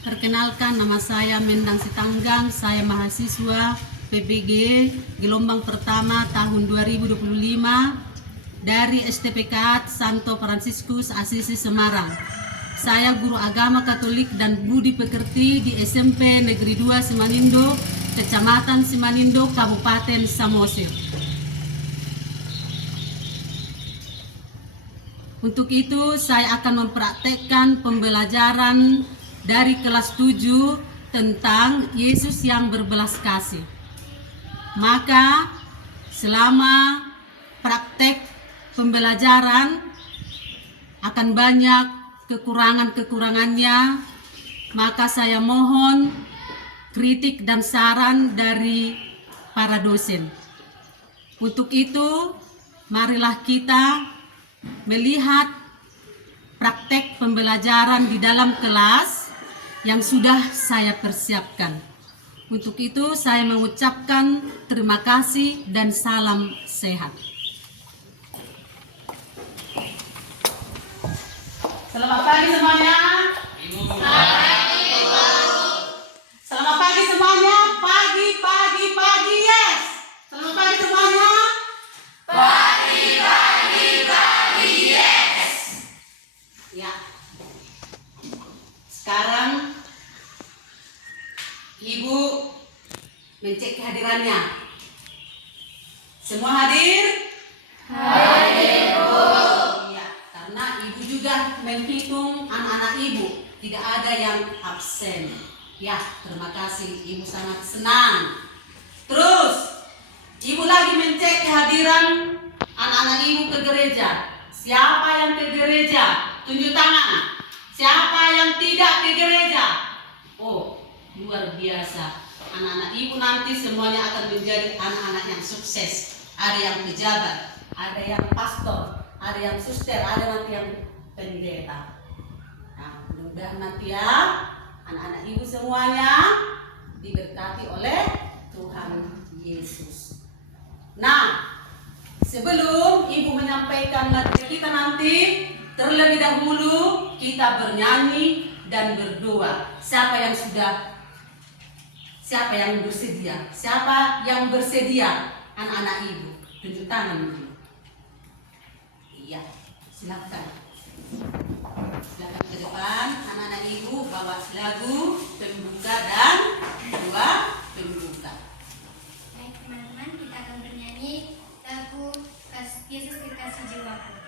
Perkenalkan, nama saya Mendang Sitanggang, saya mahasiswa PPG gelombang pertama tahun 2025 dari STPK Santo Fransiskus Asisi Semarang. Saya guru agama Katolik dan budi pekerti di SMP Negeri 2 Simanindo, Kecamatan Simanindo, Kabupaten Samosir. Untuk itu saya akan mempraktekkan pembelajaran dari kelas 7 tentang Yesus yang berbelas kasih. Maka selama praktek pembelajaran akan banyak kekurangan-kekurangannya, maka saya mohon kritik dan saran dari para dosen. Untuk itu, marilah kita melihat praktek pembelajaran di dalam kelas yang sudah saya persiapkan. Untuk itu saya mengucapkan terima kasih dan salam sehat. Selamat pagi semuanya. Selamat pagi semuanya. Pagi, yes. Selamat pagi semuanya. Ya. Sekarang Ibu mencek kehadirannya. Semua hadir? Hadir, Bu. Iya, karena Ibu juga menghitung anak-anak Ibu, tidak ada yang absen. Ya, terima kasih. Ibu sangat senang. Terus, Ibu lagi mencek kehadiran anak-anak Ibu ke gereja. Siapa yang ke gereja? Tunjuk tangan. Siapa yang tidak ke gereja? Oh, luar biasa. Anak-anak Ibu nanti semuanya akan menjadi anak-anak yang sukses. Ada yang pejabat, ada yang pastor, ada yang suster, ada nanti yang pendeta. Nah, mudah-mudahan nanti ya anak-anak Ibu semuanya diberkati oleh Tuhan Yesus. Nah, sebelum Ibu menyampaikan materi kita nanti, terlebih dahulu kita bernyanyi dan berdoa. Siapa yang bersedia? Siapa yang bersedia? Anak-anak Ibu, tunjuk tangan dulu. Iya, silakan. Silakan ke depan, anak-anak Ibu bawa lagu pembuka dan doa pembuka. Baik teman-teman, kita akan bernyanyi lagu Yesus Kekasih Jiwaku.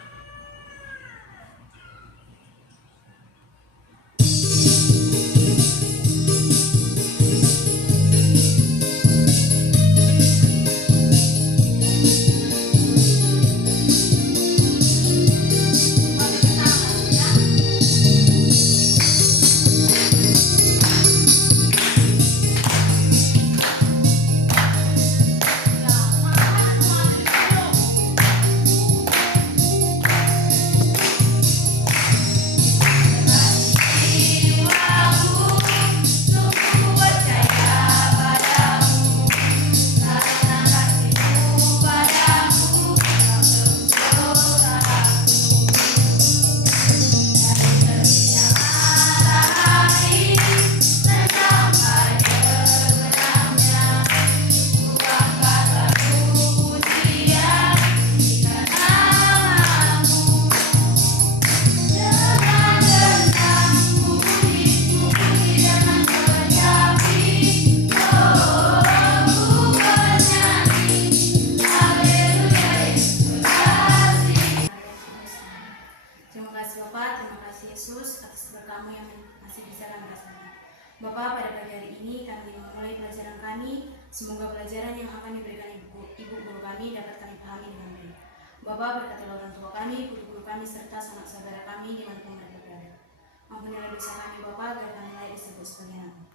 Bapak, pada pagi hari ini kami memulai pelajaran kami. Semoga pelajaran yang akan diberikan Ibu guru kami dapat kami pahami dengan baik. Bapak, berkatilah orang tua kami, guru-guru kami, serta sanak saudara kami dimanapun mereka berada. Ampunilah dosa kami Bapak, agar kami layak disebut sebagai anak.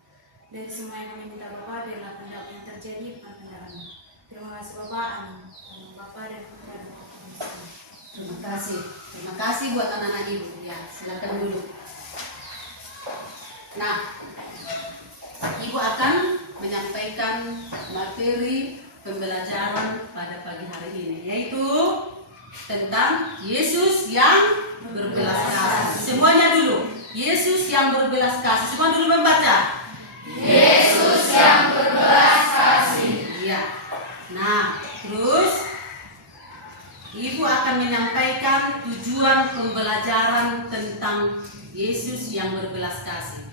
Dari semua yang kami minta Bapak, biarlah kehendak yang terjadi bukan kehendak kami. Terima kasih Bapak, amin. Dalam Bapa dan Putra dan Roh Kudus. Terima kasih buat anak-anak Ibu. Ya, silakan duduk. Nah, Ibu akan menyampaikan materi pembelajaran pada pagi hari ini, yaitu tentang Yesus yang berbelas kasih. Semuanya dulu, Yesus yang berbelas kasih. Semua dulu membaca. pembelajaran tentang Yesus yang berbelas kasih.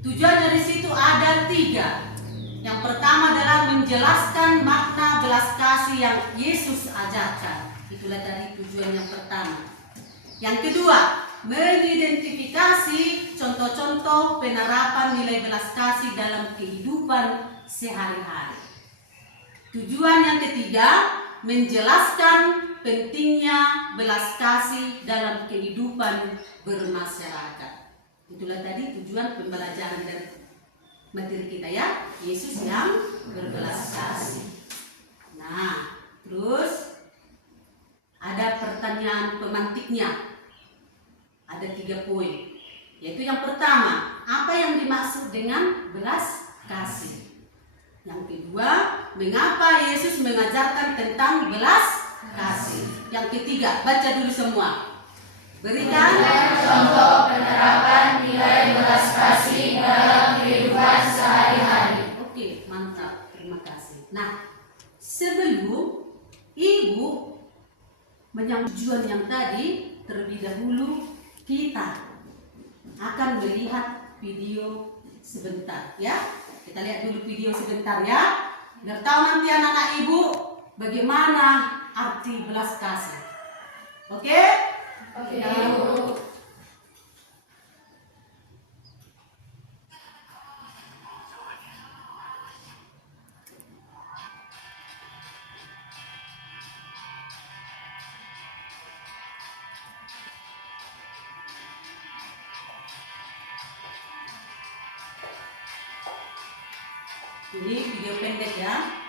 Tujuan dari situ ada 3. Yang pertama adalah menjelaskan makna belas kasih yang Yesus ajarkan. Itulah tadi tujuan yang pertama. Yang kedua, mengidentifikasi contoh-contoh penerapan nilai belas kasih dalam kehidupan sehari-hari. Tujuan yang ketiga, menjelaskan pentingnya belas kasih dalam kehidupan bermasyarakat. Itulah tadi tujuan pembelajaran dari materi kita ya, Yesus yang berbelas kasih. Nah, terus ada pertanyaan pemantiknya. Ada 3 poin. Yaitu yang pertama, apa yang dimaksud dengan belas kasih? Yang kedua, mengapa Yesus mengajarkan tentang belas kasih? Yang ketiga, baca dulu semua. Berikan contoh penerapan nilai belas kasih dalam kehidupan sehari-hari. Oke, mantap. Terima kasih. Nah, sebelum Ibu menyambut tujuan yang tadi, terlebih dahulu kita akan melihat video sebentar ya. Kita lihat dulu video sebentar ya. Biar tahu nanti anak-anak Ibu bagaimana arti belas kasih. Oke? Oke, Kita lihat dulu. Ini video pendek ya.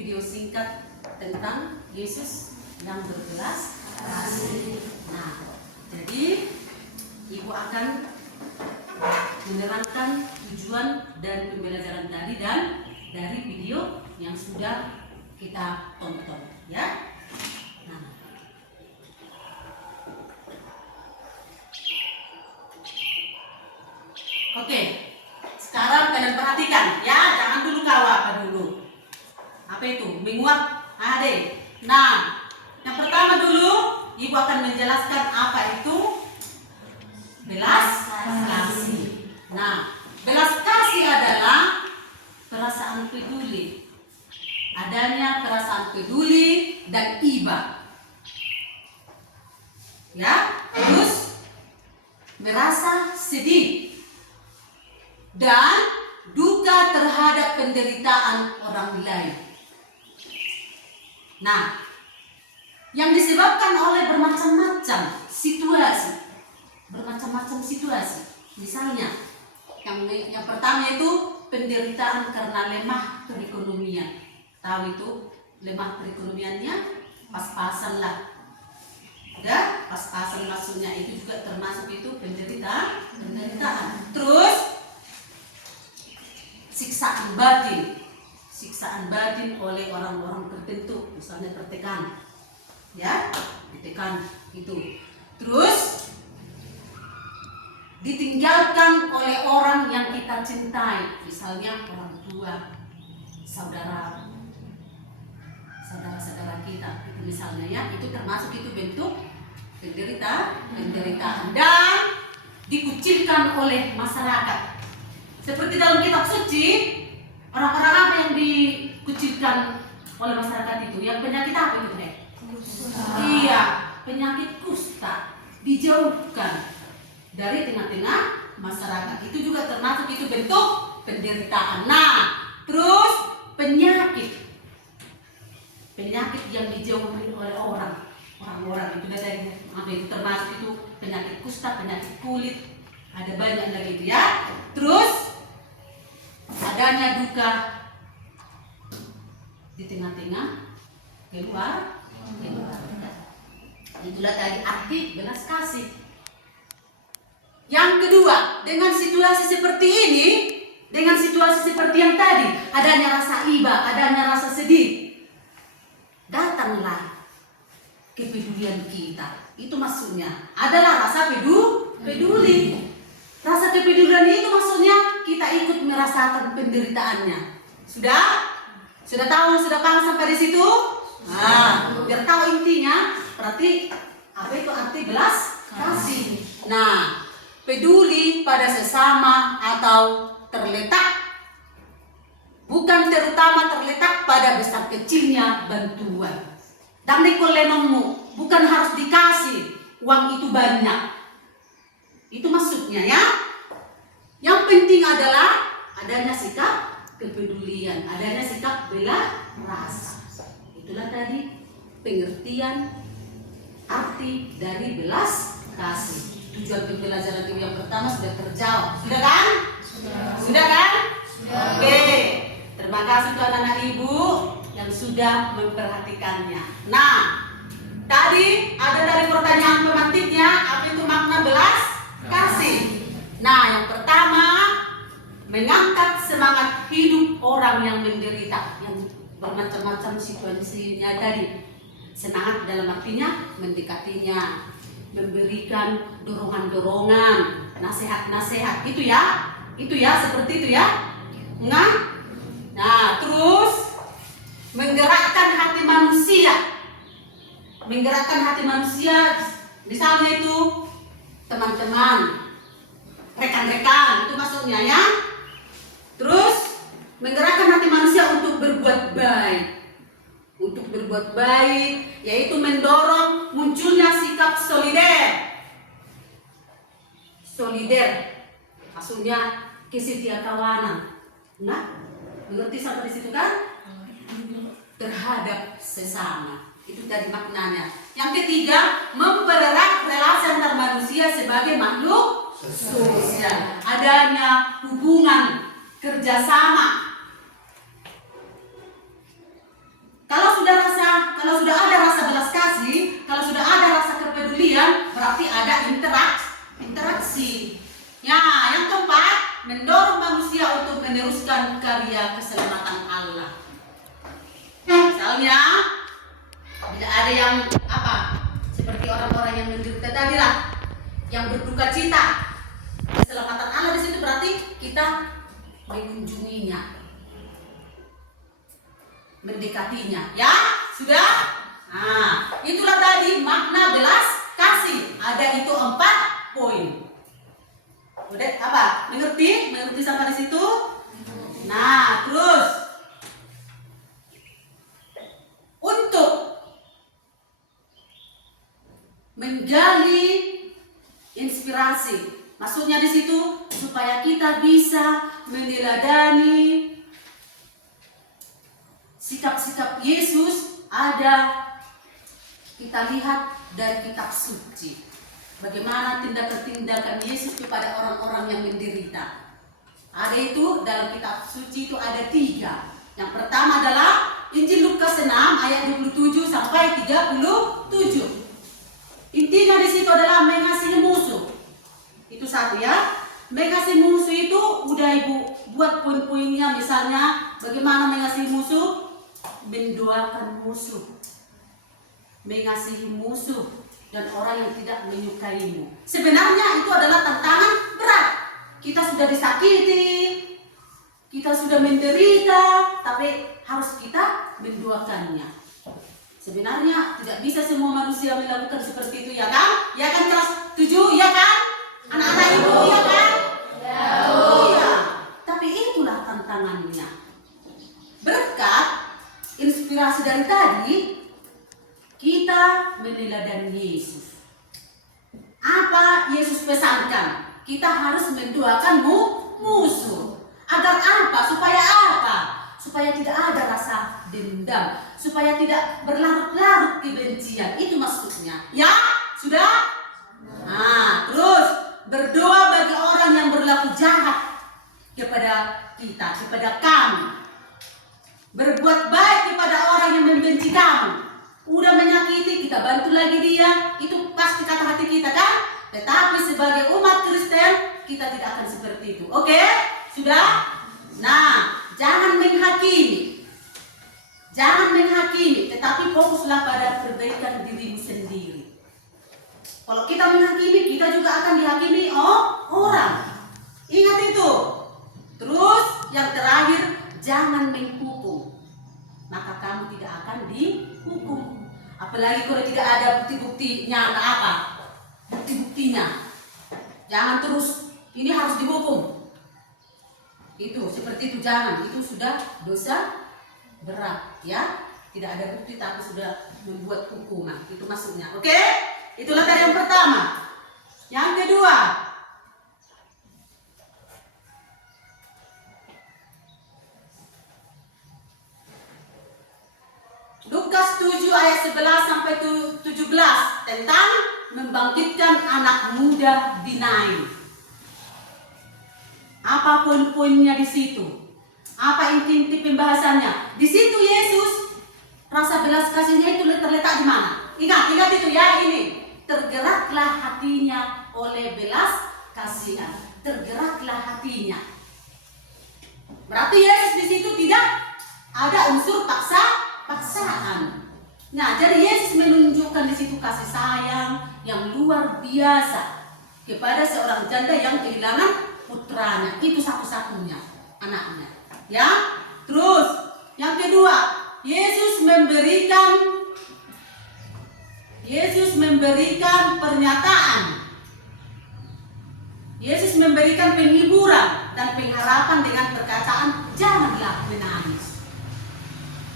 video singkat tentang Yesus yang berbelas kasih. Nah, jadi Ibu akan menerangkan tujuan dan pembelajaran tadi dan dari video yang sudah kita tonton, ya. Nah, oke, sekarang kalian perhatikan, ya, jangan dulu apa dulu. Apa itu? Menguap ade. Nah, yang pertama dulu Ibu akan menjelaskan apa itu belas kasih. Nah, belas kasih adalah perasaan peduli. Adanya perasaan peduli dan iba. Ya, terus merasa sedih dan duka terhadap penderitaan orang lain. Nah, yang disebabkan oleh bermacam-macam situasi. Misalnya, yang pertama itu penderitaan karena lemah perekonomian. Tahu itu lemah perekonomiannya? Pas-pasan lah. Udah, pas-pasan maksudnya itu juga termasuk itu penderitaan. Terus siksaan batin oleh orang-orang tertentu, misalnya tertekan, ya, ditekan itu. Terus ditinggalkan oleh orang yang kita cintai, misalnya orang tua, saudara-saudara kita, itu misalnya, ya, itu termasuk itu bentuk penderitaan dan dikucilkan oleh masyarakat. Seperti dalam kitab suci, orang-orang apa yang dikucilkan oleh masyarakat itu? Yang penyakit apa itu, Nek? Iya, penyakit kusta dijauhkan dari tengah-tengah masyarakat. Itu juga termasuk itu bentuk penderitaan. Nah, terus penyakit yang dijauhi oleh orang-orang itu dari apa itu termasuk itu penyakit kusta, penyakit kulit, ada banyak lagi itu, ya. Terus adanya duka di tengah-tengah keluarga. Itulah tadi arti belas kasih. Yang kedua, dengan situasi seperti ini, dengan situasi seperti yang tadi, adanya rasa iba, adanya rasa sedih, datanglah kepedulian kita. Itu maksudnya adalah rasa peduli. Rasa kepedulian itu maksudnya kita ikut merasakan penderitaannya. Sudah tahu, sudah paham sampai di situ? Nah, biar tahu intinya, berarti apa itu arti belas kasih. Nah, peduli pada sesama atau terutama terletak pada besar kecilnya bantuan. Dan nekolenongmu bukan harus dikasih uang itu banyak. Itu maksudnya, ya. Yang penting adalah adanya sikap kepedulian, adanya sikap bela rasa. Itulah tadi pengertian arti dari belas kasih. Tujuan pembelajaran itu yang pertama sudah terjawab. Sudah kan? Sudah kan? Oke. Terima kasih untuk anak-anak Ibu yang sudah memperhatikannya. Nah, tadi ada dari pertanyaan pemantiknya, apa itu makna belas kasih? Nah, yang pertama, mengangkat semangat hidup orang yang menderita, yang bermacam-macam situasinya tadi. Semangat dalam artinya mendekatinya, memberikan dorongan-dorongan, nasihat-nasihat, itu ya, seperti itu ya. Nah, terus menggerakkan hati manusia, misalnya itu teman-teman, rekan-rekan, itu maksudnya, ya. Terus menggerakkan hati manusia untuk berbuat baik, yaitu mendorong munculnya sikap solider, maksudnya kesetiakawanan. Nah, mengerti sampai di situ kan? Terhadap sesama. Itu tadi maknanya. Yang ketiga, mempererat relasi antar manusia sebagai makhluk sosial. Adanya hubungan kerjasama kalau sudah ada rasa kepedulian, berarti ada interaksi. Ya, yang keempat, mendorong manusia untuk meneruskan karya keselamatan Allah. Misalnya, bila ada yang seperti orang-orang yang menderita tadi lah, yang berduka cita, keselamatan Allah di situ berarti kita mengunjunginya, mendekatinya. Ya, sudah? Nah, itulah tadi makna belas kasih. Ada itu 4 poin. Udah Mengerti? Mengerti sampai di situ? Nah, terus untuk menggali inspirasi, maksudnya di situ supaya kita bisa meneladani sikap-sikap Yesus, ada kita lihat dari kitab suci. Bagaimana tindakan-tindakan Yesus kepada orang-orang yang menderita. Ada itu dalam kitab suci itu ada 3. Yang pertama adalah Injil Lukas 6 ayat 27 sampai 37. Intinya di situ adalah mengasihi musuh. Itu satu ya. Mengasihi musuh itu udah Ibu buat poin-poinnya, misalnya bagaimana mengasihi musuh, mendoakan musuh, mengasihi musuh dan orang yang tidak menyukaimu. Sebenarnya itu adalah tantangan berat. Kita sudah disakiti, kita sudah menderita, tapi harus kita mendoakannya. Sebenarnya tidak bisa semua manusia melakukan seperti itu, ya kan? Ya kan kelas 7, ya kan? Anak-anak Ibu, ya kan? Iya. Tapi itulah tantangannya. Berkat inspirasi dari tadi, kita meneladani Yesus. Apa Yesus pesankan? Kita harus mendoakan musuh. Agar apa? Supaya apa? Supaya tidak ada rasa dendam, supaya tidak berlarut-larut kebencian. Itu maksudnya. Ya? Sudah? Nah, terus berdoa bagi orang yang berlaku jahat kepada kita, kepada kami. Berbuat baik kepada orang yang membenci kamu. Udah menyakiti, kita bantu lagi dia. Itu pasti kata hati kita kan? Tetapi sebagai umat Kristen, kita tidak akan seperti itu. Oke? Sudah? Nah, jangan menghakimi. Jangan menghakimi, tetapi fokuslah pada perbaikan dirimu sendiri. Kalau kita menghakimi, kita juga akan dihakimi orang. Ingat itu. Terus, yang terakhir, jangan menghukum. Maka kamu tidak akan dihukum. Apalagi kalau tidak ada bukti-buktinya, bukti-buktinya. Jangan terus, ini harus dihukum. Itu, seperti itu jangan. Itu sudah dosa berat, ya. Tidak ada bukti tapi sudah membuat hukuman. Itu maksudnya, oke? Itulah tadi yang pertama. Yang kedua, Lukas 7 ayat 11 sampai 17 tentang membangkitkan anak muda di Nain. Apa poin-poinnya di situ? Apa inti-inti pembahasannya? Di situ Yesus rasa belas kasihnya itu terletak di mana? Ingat itu ya, ini. Tergeraklah hatinya oleh belas kasihan. Tergeraklah hatinya. Berarti Yesus di situ tidak ada unsur paksaan. Nah, jadi Yesus menunjukkan di situ kasih sayang yang luar biasa kepada seorang janda yang kehilangan putranya. Itu satu-satunya anaknya. Ya. Terus yang kedua, Yesus memberikan pernyataan. Yesus memberikan penghiburan dan pengharapan dengan perkataan janganlah menangis.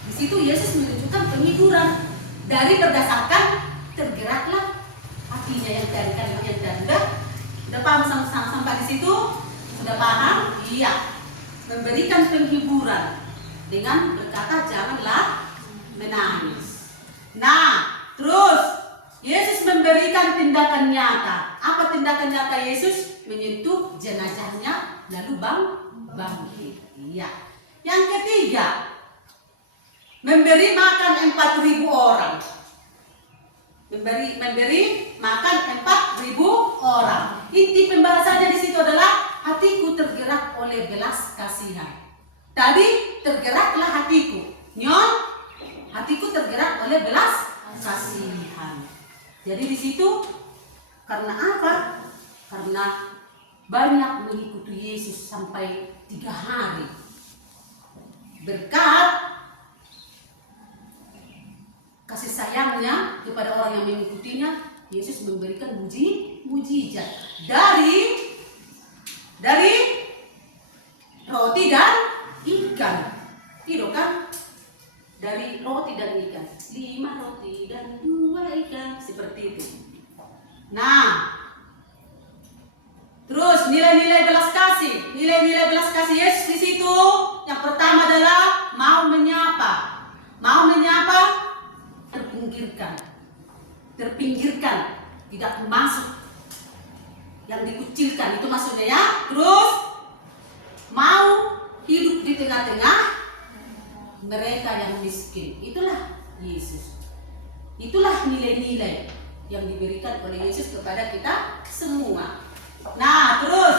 Di situ Yesus menunjukkan penghiburan dari berdasarkan tergeraklah hatinya yang dari kalimat yang tadi. Udah paham sampai di situ? Sudah paham? Iya. Memberikan penghiburan dengan berkata janganlah menangis. Nah, terus Yesus memberikan tindakan nyata. Apa tindakan nyata Yesus? Menyentuh jenazahnya lalu bangkit. Iya. Yang ketiga, memberi makan 4.000 orang. memberi makan 4.000 orang. Inti pembahasannya di situ adalah hatiku tergerak oleh belas kasihan. Tadi tergeraklah hatiku. Nyon, hatiku tergerak oleh belas kasihan. Jadi di situ karena apa? Karena banyak mengikuti Yesus sampai 3 hari. Berkat kasih sayangnya kepada orang yang mengikutinya, Yesus memberikan mujizat dari roti dan ikan. Tidak kan? Dari roti dan ikan. 5 roti dan 2 ikan. Seperti itu. Nah, terus nilai-nilai belas kasih. Nilai-nilai belas kasih Yesus di situ. Yang pertama adalah mau menyapa. Mau menyapa, terpinggirkan, tidak masuk, yang dikucilkan itu maksudnya ya. Terus mau hidup di tengah-tengah mereka yang miskin. Itulah Yesus. Itulah nilai-nilai yang diberikan oleh Yesus kepada kita semua. Nah, terus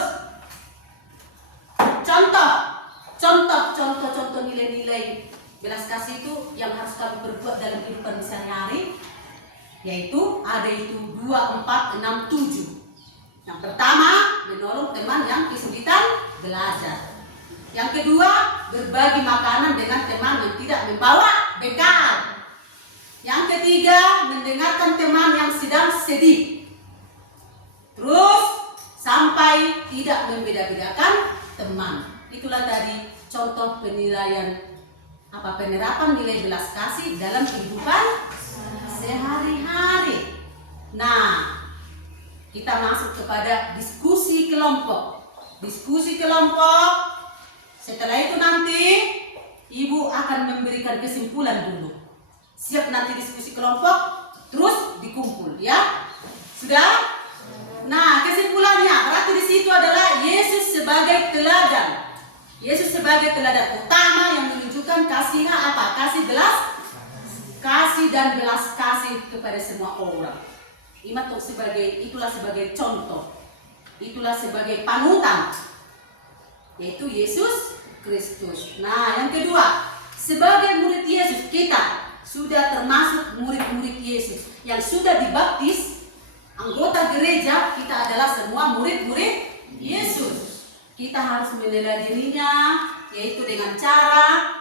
contoh nilai-nilai belas kasih itu yang harus kami perbuat dalam kehidupan sehari-hari, yaitu ada itu 2, 4, 6, 7. Yang pertama, menolong teman yang kesulitan belajar. Yang kedua, berbagi makanan dengan teman yang tidak membawa bekal. Yang ketiga, mendengarkan teman yang sedang sedih. Terus, sampai tidak membeda-bedakan teman. Itulah tadi contoh penerapan nilai belas kasih dalam kehidupan sehari-hari. Nah, kita masuk kepada diskusi kelompok. Diskusi kelompok. Setelah itu nanti Ibu akan memberikan kesimpulan dulu. Siap nanti diskusi kelompok, terus dikumpul, ya? Sudah? Nah, kesimpulannya berarti di situ adalah Yesus sebagai teladan. Yesus sebagai teladan utama yang menunjukkan kasihnya apa? Kasih dan belas kasih kepada semua orang. Itulah sebagai contoh. Itulah sebagai panutan, yaitu Yesus Kristus. Nah, yang kedua, sebagai murid Yesus, kita sudah termasuk murid-murid Yesus yang sudah dibaptis. Anggota gereja kita adalah semua murid-murid Yesus. Kita harus menilai dirinya, yaitu dengan cara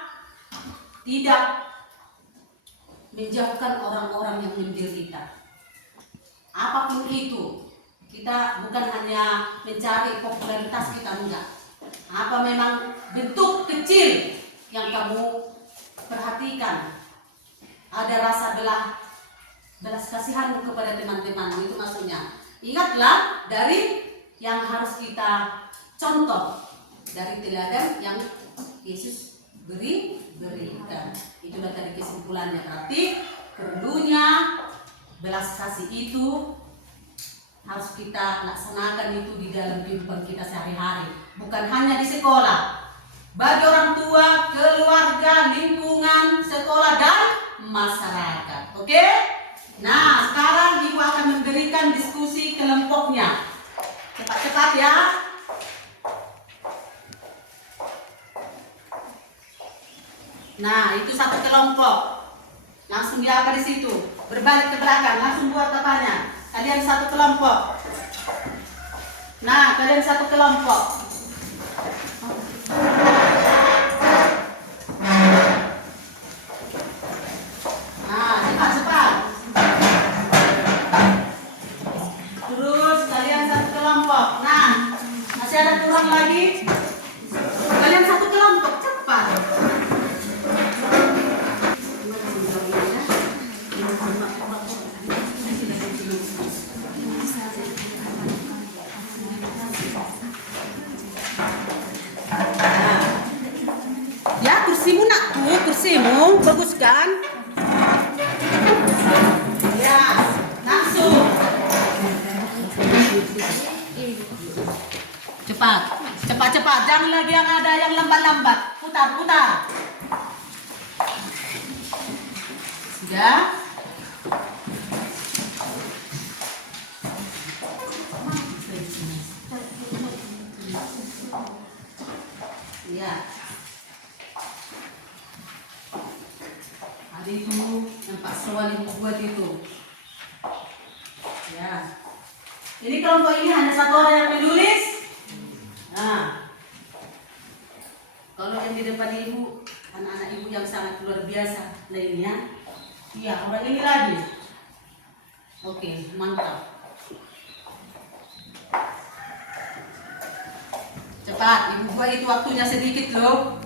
tidak menjauhkan orang-orang yang menderita. Apapun itu, kita bukan hanya mencari popularitas kita, enggak. Apa memang bentuk kecil yang kamu perhatikan, ada rasa belas kasihan kepada teman-teman, itu maksudnya. Ingatlah dari yang harus kita contoh, dari teladan yang Yesus berikan. Itulah tadi kesimpulannya. Berarti perlunya belas kasih itu harus kita laksanakan itu di dalam kehidupan kita sehari-hari, bukan hanya di sekolah. Bagi orang tua, keluarga, lingkungan, sekolah dan masyarakat. Oke? Nah, sekarang Ibu akan memberikan diskusi kelompoknya. Cepat-cepat ya. Nah, itu satu kelompok. Langsung diapa di situ? Berbalik ke belakang, langsung buat apanya? Kalian satu kelompok. Nah, kalian satu kelompok. Nah, cepat-cepat. Terus kalian satu kelompok. Nah, masih ada kurang lagi. Kalian satu kelompok, cepat. Ya, kursimu nakku, kursimu bagus kan? Ya, langsung. Cepat, cepat, jangan lagi yang ada yang lambat-lambat. Putar. Sudah? Ada itu yang Pak Soal ibu buat itu. Ya. Ini kelompok ini hanya satu orang yang menulis. Nah, kalau yang di depan ibu, anak-anak ibu yang sangat luar biasa lainnya. Iya, orang ini lagi. Oke, mantap. Cepat, ibu buat itu waktunya sedikit loh.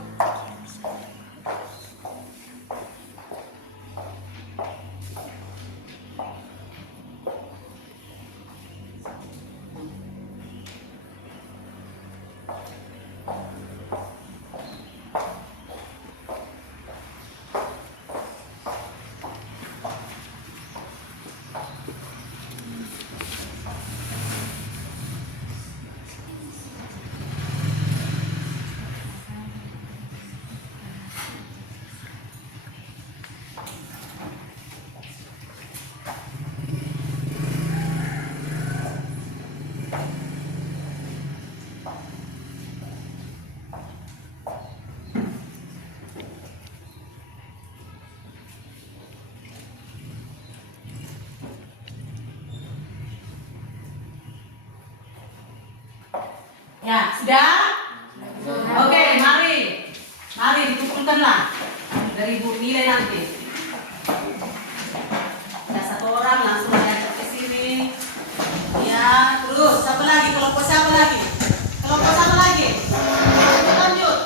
Ya, sudah? Oke, mari. Mari dikumpulkanlah. Dari ibu nilai nanti. Ada satu orang langsung diajak ke sini. Ya, terus siapa lagi? Kelompok siapa lagi? Kelompok siapa lagi? Lanjut.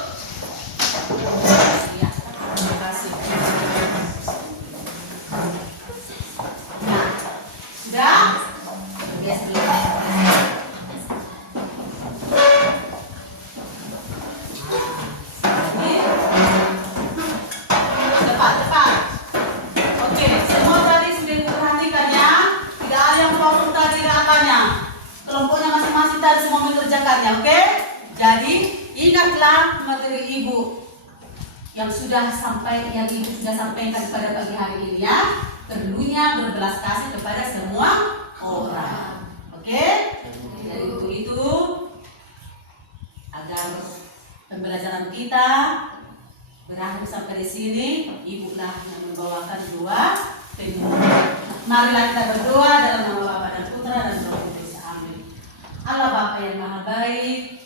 Ya, terima kasih. Nah, sudah? Yes, belum. Kelompoknya masing-masing tadi semua mengerjakannya, oke? Jadi ingatlah materi ibu yang sudah ibu sudah sampaikan pada pagi hari ini ya. Perlunya berbelas kasih kepada semua orang, oke? Jadi untuk itu agar pembelajaran kita berakhir sampai di sini, ibulah yang membawakan doa penutup. Marilah kita berdoa dalam nama Bapa dan Putra dan Roh Kudus. Amin. Allah Bapa yang Maha Baik,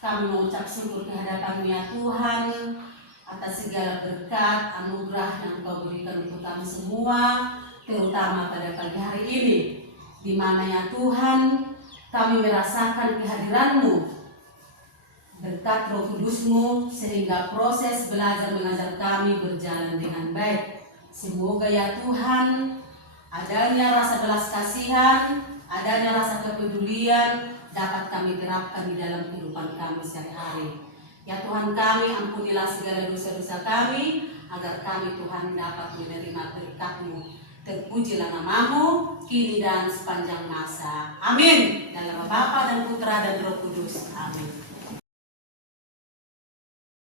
kami mengucap syukur kehadapan-Mu ya Tuhan atas segala berkat anugerah yang Kau berikan untuk kami semua, terutama pada pagi hari ini, di mana ya Tuhan kami merasakan kehadiran-Mu, berkat Roh Kudus-Mu, sehingga proses belajar mengajar kami berjalan dengan baik. Semoga ya Tuhan adanya rasa belas kasihan, adanya rasa kepedulian dapat kami terapkan di dalam kehidupan kami sehari-hari. Ya Tuhan kami, ampunilah segala dosa-dosa kami, agar kami Tuhan dapat menerima berkat-Mu. Terpujilah nama-Mu, kini dan sepanjang masa. Amin. Dalam nama Bapa dan Putra dan Roh Kudus. Amin.